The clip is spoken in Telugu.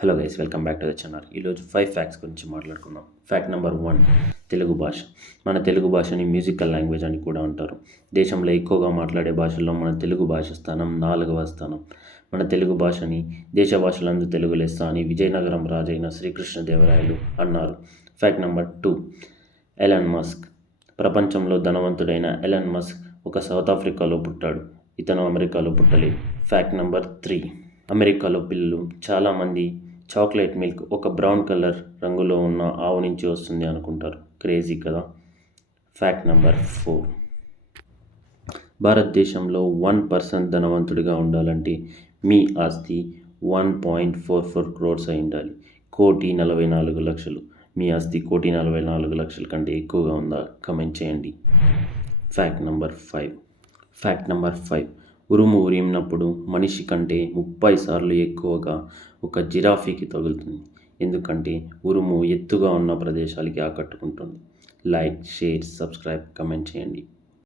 Hello guys, welcome back to the channel. ఈరోజు 5 ఫ్యాక్ట్స్ గురించి మాట్లాడుకుందాం. ఫ్యాక్ట్ నెంబర్ 1, తెలుగు భాష. మన తెలుగు భాషని మ్యూజికల్ లాంగ్వేజ్ అని కూడా అంటారు. దేశంలో ఎక్కువగా మాట్లాడే భాషల్లో మన తెలుగు భాష స్థానం 4వ స్థానం. మన తెలుగు భాషని దేశ భాషలందు తెలుగు లెస్స అని విజయనగరం రాజైన శ్రీకృష్ణదేవరాయలు అన్నారు. Fact number 2, Elon Musk. ప్రపంచంలో ధనవంతుడైన ఎలాన్ మస్క్ ఒక సౌత్ ఆఫ్రికాలో పుట్టాడు. ఇతను అమెరికాలో పుట్టలేదు. ఫ్యాక్ట్ నెంబర్ 3, అమెరికాలో పిల్లలు చాలామంది చాక్లెట్ మిల్క్ ఒక బ్రౌన్ కలర్ రంగులో ఉన్న ఆవు నుంచి వస్తుంది అనుకుంటారు. క్రేజీ కదా. ఫ్యాక్ట్ నెంబర్ 4, భారతదేశంలో 1% ధనవంతుడిగా ఉండాలంటే మీ ఆస్తి 1.44 crores అయి ఉండాలి. 1,44,00,000. మీ ఆస్తి 1,44,00,000 కంటే ఎక్కువగా ఉందా? కమెంట్ చేయండి. ఫ్యాక్ట్ నెంబర్ 5, ఉరుము ఉరిమినప్పుడు మనిషి కంటే 30 సార్లు ఎక్కువగా ఒక జిరాఫీకి తగులుతుంది. ఎందుకంటే ఉరుము ఎత్తుగా ఉన్న ప్రదేశాలకి ఆకట్టుకుంటుంది. లైక్, షేర్, సబ్స్క్రైబ్, కమెంట్ చేయండి.